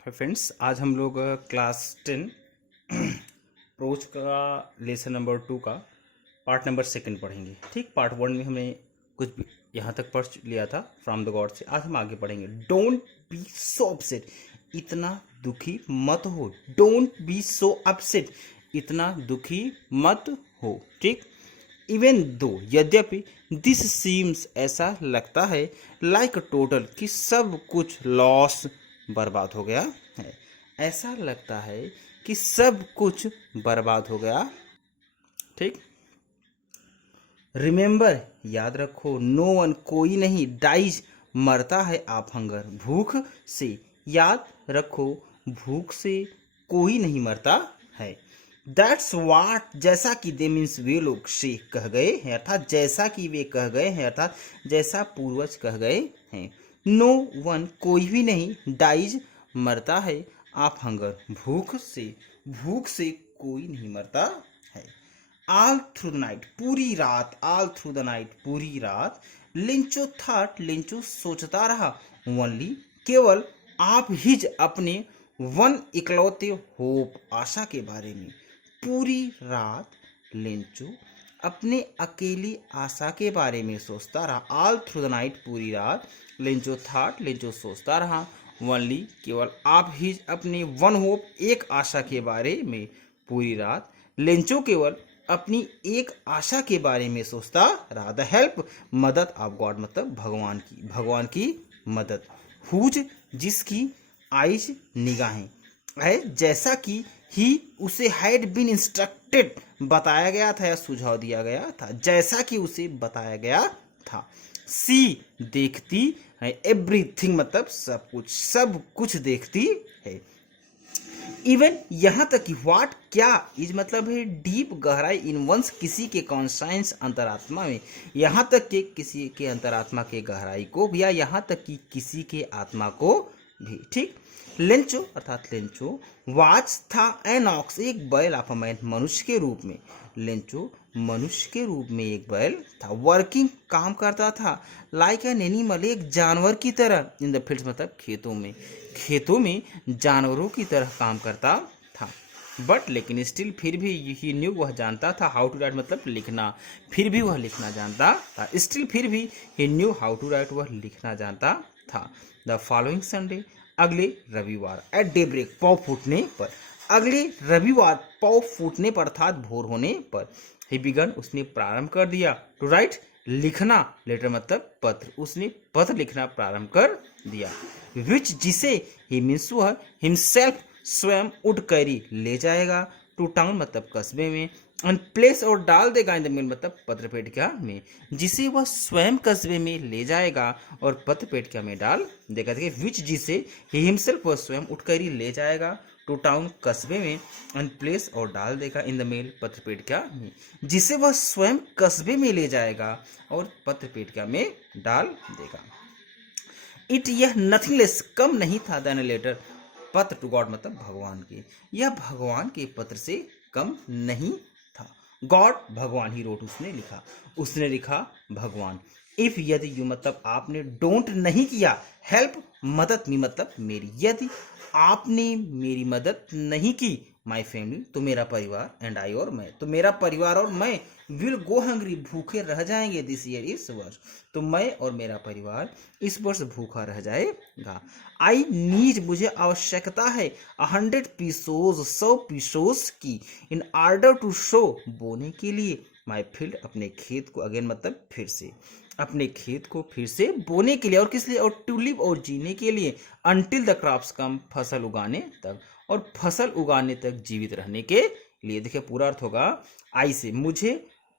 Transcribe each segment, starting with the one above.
Hi friends, आज हम लोग क्लास 10 प्रोच का लेसन नंबर 2 का पार्ट नंबर 2 पढ़ेंगे। ठीक, पार्ट 1 में हमने कुछ यहाँ तक पढ़ लिया था फ्रॉम द गॉड से। आज हम आगे पढ़ेंगे। डोंट बी सो अपसेट, इतना दुखी मत हो। डोंट बी सो अपसेट, इतना दुखी मत हो। ठीक, इवन दो, यद्यपि, दिस सीम्स, ऐसा लगता है, लाइक टोटल, कि सब कुछ लॉस, बर्बाद हो गया है। ऐसा लगता है कि सब कुछ बर्बाद हो गया। ठीक, रिमेंबर, याद रखो, नो वन, कोई नहीं, डाइज, मरता है, आप हंगर, भूख से। याद रखो, भूख से कोई नहीं मरता है। दैट्स वाट, जैसा कि दे मीन्स वे लोग, से कह गए हैं, अर्थात जैसा कि वे कह गए हैं, अर्थात जैसा पूर्वज कह गए हैं। नो वन, कोई भी नहीं, डाइज, मरता है, आप हंगर, भूख से। भूख से कोई नहीं मरता है। ऑल थ्रू द नाइट, पूरी रात, ऑल थ्रू द नाइट, पूरी रात। लिंचो थॉट, लिंचो सोचता रहा, ओनली, केवल, आप हिज, अपने, वन, इकलौते, होप, आशा के बारे में। पूरी रात लिंचो अपने अकेली आशा के बारे में सोचता रहा। ऑल थ्रू द नाइट, पूरी रात। लिंचो थॉट, लिंचो सोचता रहा, ओनली, केवल, आप हिज, अपने, वन होप, एक आशा के बारे में। पूरी रात लिंचो केवल अपनी एक आशा के बारे में सोचता रहा। द हेल्प, मदद ऑफ गॉड, मतलब भगवान की मदद। हुज, जिसकी, आइज, निगाहें, है, जैसा कि, ही, उसे, हैड बीन इंस्ट्रक्टेड, बताया गया था या सुझाव दिया गया था, जैसा कि उसे बताया गया था। सी, देखती है, एवरीथिंग, मतलब सब कुछ देखती है। इवन, यहाँ तक कि, व्हाट, क्या, इज मतलब है डीप, गहराई, इन वंस, किसी के, कॉन्साइंस, अंतरात्मा में, यहाँ तक कि किसी के अंतरात्मा के गहराई को, या यहाँ तक कि किसी के आत्मा को भी। ठीक, लेंचो अर्थात लेंचो, वाच, था, एन ऑक्स, एक बैल, ऑफ अ मैन, मनुष्य के रूप में। लेंचो मनुष्य के रूप में एक बैल था। वर्किंग, काम करता था। लाइक एन एनिमल, एक जानवर की तरह। इन द फील्ड्स, मतलब खेतों में जानवरों की तरह काम करता था। बट, लेकिन, स्टिल, फिर भी, ही न्यू, वह जानता था, हाउ टू राइट, मतलब लिखना, फिर भी वह लिखना जानता था। स्टिल, फिर भी, ही न्यू हाउ टू राइट, वह लिखना जानता था। द फॉलोइंग संडे, अगले रविवार, एट डे ब्रेक, पौ फूटने पर, अगले रविवार, पौ फूटने पर, अर्थात भोर होने पर। ही बिगन, उसने प्रारंभ कर दिया, टू राइट, लिखना, लेटर मतलब पत्र, उसने पत्र लिखना प्रारंभ कर दिया। विच, जिसे, ही मीन्स वह, हिमसेल्फ, स्वयं, उठ करी, ले जाएगा, टू टाउन, मतलब कस्बे में, एंड प्लेस, और डाल देगा, इन द मेल, मतलब पत्र पेटिका में, जिसे वह स्वयं कस्बे में ले जाएगा और पत्र पेटिका में डाल देगा। देखिए, विच, जिसे, ही हिमसेल्फ, वह स्वयं उठ करी, ले जाएगा, टू टाउन, कस्बे में, एंड प्लेस, और डाल देगा, इन द मेल, पत्र पेटिका में, जिसे वह स्वयं कस्बे में ले जाएगा और पत्र पेटिका में डाल देगा। इट, यह, नथिंगलेस, कम नहीं था, देन अ लेटर, पत्र, टू गॉड, मतलब भगवान के, यह भगवान के पत्र से कम नहीं था। गॉड, भगवान, ही रोट, उसने लिखा भगवान। इफ, यदि, यू, मतलब आपने, डोंट, नहीं किया, हेल्प, मदद, मी, मतलब मेरी, यदि आपने मेरी मदद नहीं की, माई फैमिली, तो मेरा परिवार, एंड आई, और मैं, तो मेरा परिवार और मैं, विल गो हंग्री, भूखे रह जाएंगे, दिस ईयर, इस वर्ष, तो मैं और मेरा परिवार इस वर्ष भूखा रह जाएगा। आई नीड, मुझे आवश्यकता है, 100 पीसोस, 100 पीसोस की, इन ऑर्डर टू शो, बोने के लिए, माई फील्ड, अपने खेत को, अगेन मतलब फिर से, अपने खेत को फिर से बोने के लिए, और किस लिए, और टू लिव, और जीने के लिए, अनटिल द क्रॉप्स कम, फसल उगाने तक, और फसल उगाने तक जीवित रहने के लिए। देखिए, पूरा अर्थ होगा, आई से, मुझे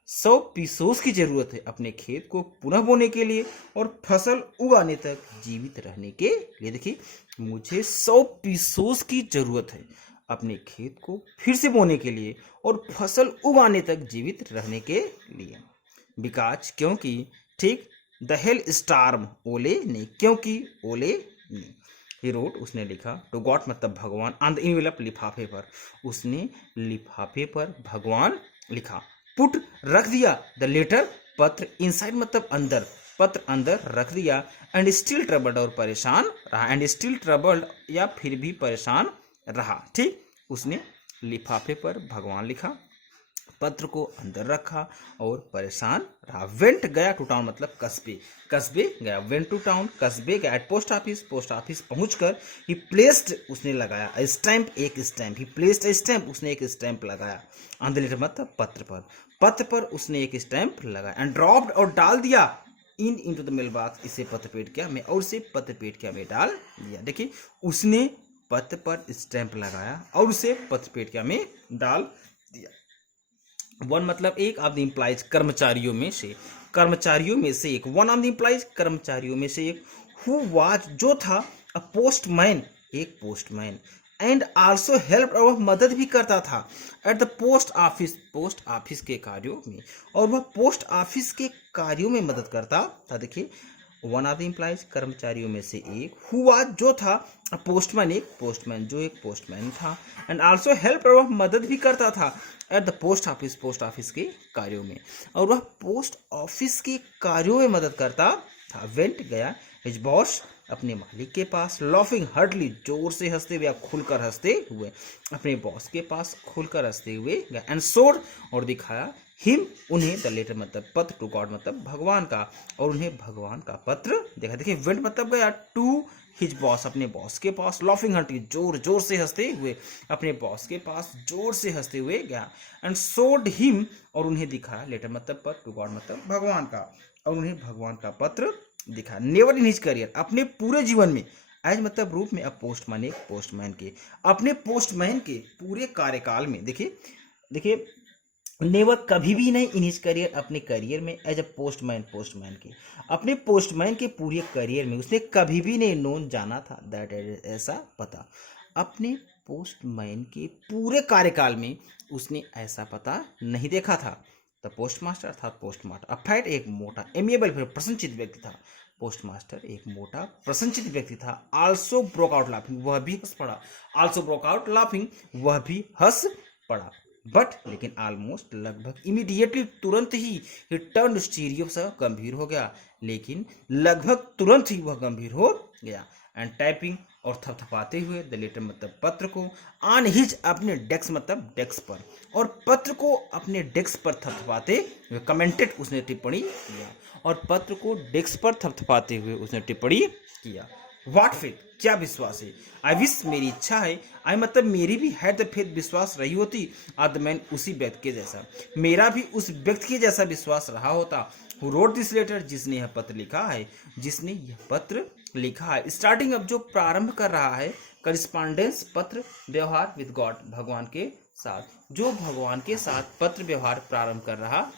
100 पीसोस की जरूरत है अपने खेत को पुनः बोने के लिए और फसल उगाने तक जीवित रहने के लिए। देखिए, मुझे 100 पीसोस की जरूरत है अपने खेत को फिर से बोने के लिए और फसल उगाने तक जीवित रहने के लिए। बिकॉज, क्योंकि, ठीक, द हेल स्टार्म, ओले ने, क्योंकि ओले ने, ही रोट, उसने लिखा, टू गॉड, मतलब भगवान, ऑन द इनवेलप, लिफाफे पर, उसने लिफाफे पर भगवान लिखा। पुट, रख दिया, द लेटर, पत्र, इनसाइड, मतलब अंदर, पत्र अंदर रख दिया। एंड स्टिल ट्रबल्ड, और परेशान रहा। एंड स्टिल ट्रबल्ड, या फिर भी परेशान रहा। ठीक, उसने लिफाफे पर भगवान लिखा, पत्र को अंदर रखा और परेशान रहा। वेंट, गया टू टाउन, मतलब कस्बे, कस्बे गया। वेंट टू टाउन, कस्बे गया। At post office, post office पहुंचकर ही प्लेस्ड, उसने लगाया स्टैंप, एक stamp. He placed a stamp, उसने एक स्टैंप लगाया। ऑन द लेटर, मतलब पत्र पर, पत्र पर उसने एक स्टैंप लगाया। एंड ड्रॉप्ड, और डाल दिया। इनटू द मेल बॉक्स, इसे पत्र पेटिका में, और उसे पत्र पेटिका में डाल दिया। देखिए, उसने पत्र पर स्टैंप लगाया और उसे पत्र पेटिका में डाल दिया। वन मतलब एक, ऑफ द इम्प्लाइज, कर्मचारियों में से, कर्मचारियों में से एक। वन ऑफ द इम्प्लाइज, कर्मचारियों में से एक। हु वाज, जो था, अ पोस्टमैन, एक पोस्टमैन। एंड आल्सो हेल्प, और वह मदद भी करता था। At the post office, post office के कार्यों में, और वह पोस्ट ऑफिस के कार्यों में मदद करता था। देखिए, वन ऑफ द इम्प्लाइज, कर्मचारियों में से एक। हु वाज, जो था, अ पोस्टमैन, एक पोस्टमैन, जो एक पोस्टमैन था। एंड आल्सो हेल्प, और वह मदद भी करता था। At the post office, post office के कार्यों में, और वह पोस्ट ऑफिस के कार्यों में मदद करता था। वेंट, गया। हिज बॉस, अपने मालिक के पास। लॉफिंग हार्डली, जोर से हंसते हुए या खुलकर हंसते हुए, अपने बॉस के पास खुलकर हंसते हुए गया। एंड शोड, और दिखाया, हिम, उन्हें, द लेटर मतलब पत्र, टू गॉड मतलब भगवान का, और उन्हें भगवान का पत्र देखा। देखिए, वेंट मतलब गया टू हिज बॉस, अपने बॉस के पास। लॉफिंग हार्डली, जोर जोर से हंसते हुए, अपने बॉस के पास जोर से हंसते हुए गया। एंड शोड हिम, और उन्हें दिखाया, लेटर मतलब पत्र, टू गॉड मतलब भगवान का, और उन्हें भगवान का पत्र दिखा। नेवर इन हिज करियर, अपने पूरे जीवन में। एज मतलब रूप में, अब पोस्टमैन, एक पोस्टमैन के, अपने पोस्टमैन के पूरे कार्यकाल में। देखिए देखिए, नेवर कभी भी नहीं, इन हिज करियर, अपने करियर में। एज अ पोस्टमैन, पोस्टमैन के, अपने पोस्टमैन के पूरे करियर में उसने कभी भी नहीं नोन जाना था, दैट, ऐसा पता। अपने पोस्टमैन के पूरे कार्यकाल में उसने ऐसा पता नहीं देखा था। द पोस्टमास्टर, अर्थात पोस्टमास्टर, अफैट, एक मोटा, एमिएबल, फिर प्रसन्नचित व्यक्ति था। पोस्टमास्टर एक मोटा प्रसन्नचित व्यक्ति था। आल्सो ब्रोक आउट लाफिंग, वह भी हंस पड़ा। आल्सो ब्रोक आउट लाफिंग, वह भी हंस पड़ा। बट, लेकिन, ऑलमोस्ट, लगभग, इमीडिएटली, तुरंत ही, ही टर्न सीरियस, गंभीर हो गया। लेकिन लगभग तुरंत ही वह गंभीर हो गया। एंड टाइपिंग, और थपथपाते हुए, द लेटर मतलब पत्र को, ऑन हिज, अपने डेस्क मतलब डेस्क पर, और पत्र को अपने डेस्क पर थपथपाते हुए, कमेंटेड, उसने टिप्पणी किया। और पत्र को डेस्क पर थपथपाते हुए उसने टिप्पणी किया। व्हाट फेथ, क्या विश्वास है। आई विश, मेरी इच्छा है। आई मतलब मेरी भी, हैड द फेथ, विश्वास रही होती। आद मैन, उसी व्यक्ति के जैसा, मेरा भी उस व्यक्ति के जैसा विश्वास रहा होता। हु रोट दिस लेटर, जिसने यह पत्र लिखा है, जिसने यह पत्र लिखा है। स्टार्टिंग, अब जो प्रारंभ कर रहा है, करिस्पॉन्डेंस, पत्र व्यवहार, विद गॉड, भगवान के साथ, जो भगवान के साथ पत्र व्यवहार प्रारंभ कर रहा